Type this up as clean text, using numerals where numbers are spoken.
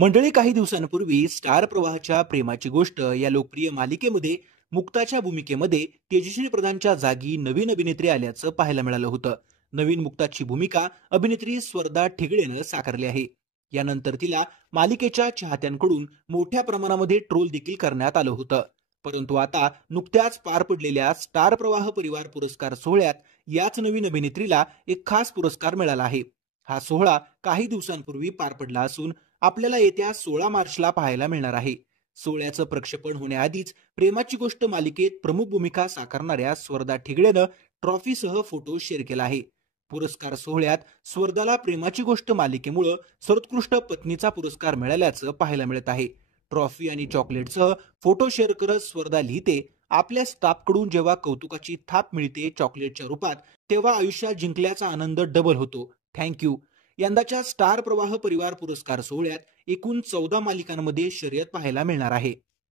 मंडळी, काही दिवसांपूर्वी स्टार प्रवाहाच्या प्रेमाची गोष्ट या लोकप्रिय मालिकेमध्ये मुक्ताच्या भूमिकेमध्ये तेजस्वी प्रधानच्या जागी नवीन अभिनेत्री आल्याचं पाहायला मिळालं होतं. नवीन मुक्ताची भूमिका अभिनेत्री स्वर्धा ठिगळेनं साकारली आहे. यानंतर तिला मालिकेच्या चाहत्यांकडून मोठ्या प्रमाणामध्ये ट्रोल देखील करण्यात आलं होतं. परंतु आता नुकत्याच पार पडलेल्या स्टार प्रवाह परिवार पुरस्कार सोहळ्यात याच नवीन अभिनेत्रीला एक खास पुरस्कार मिळाला आहे. हा सोहळा काही दिवसांपूर्वी पार पडला असून आपल्याला येत्या 16 मार्चला पाहायला मिळणार आहे. सोहळ्याचं प्रक्षेपण होण्याआधीच प्रेमाची गोष्ट मालिकेत प्रमुख भूमिका साकारणाऱ्या स्वर्धा ठिगळेनं ट्रॉफीसह फोटो शेअर केला आहे. पुरस्कार सोहळ्यात स्वर्धाला प्रेमाची गोष्ट मालिकेमुळे सर्वोत्कृष्ट पत्नीचा पुरस्कार मिळाल्याचं पाहायला मिळत आहे. ट्रॉफी आणि चॉकलेटसह फोटो शेअर करत स्वर्धा लिहिते, आपल्या स्टाफकडून जेव्हा कौतुकाची थाप मिळते चॉकलेटच्या रूपात, तेव्हा आयुष्यात जिंकल्याचा आनंद डबल होतो. थँक्यू. यंदाच्या स्टार प्रवाह परिवार पुरस्कार सोहळ्यात एकूण 14 मालिकांमध्ये शर्यत पाहायला मिळणार आहे.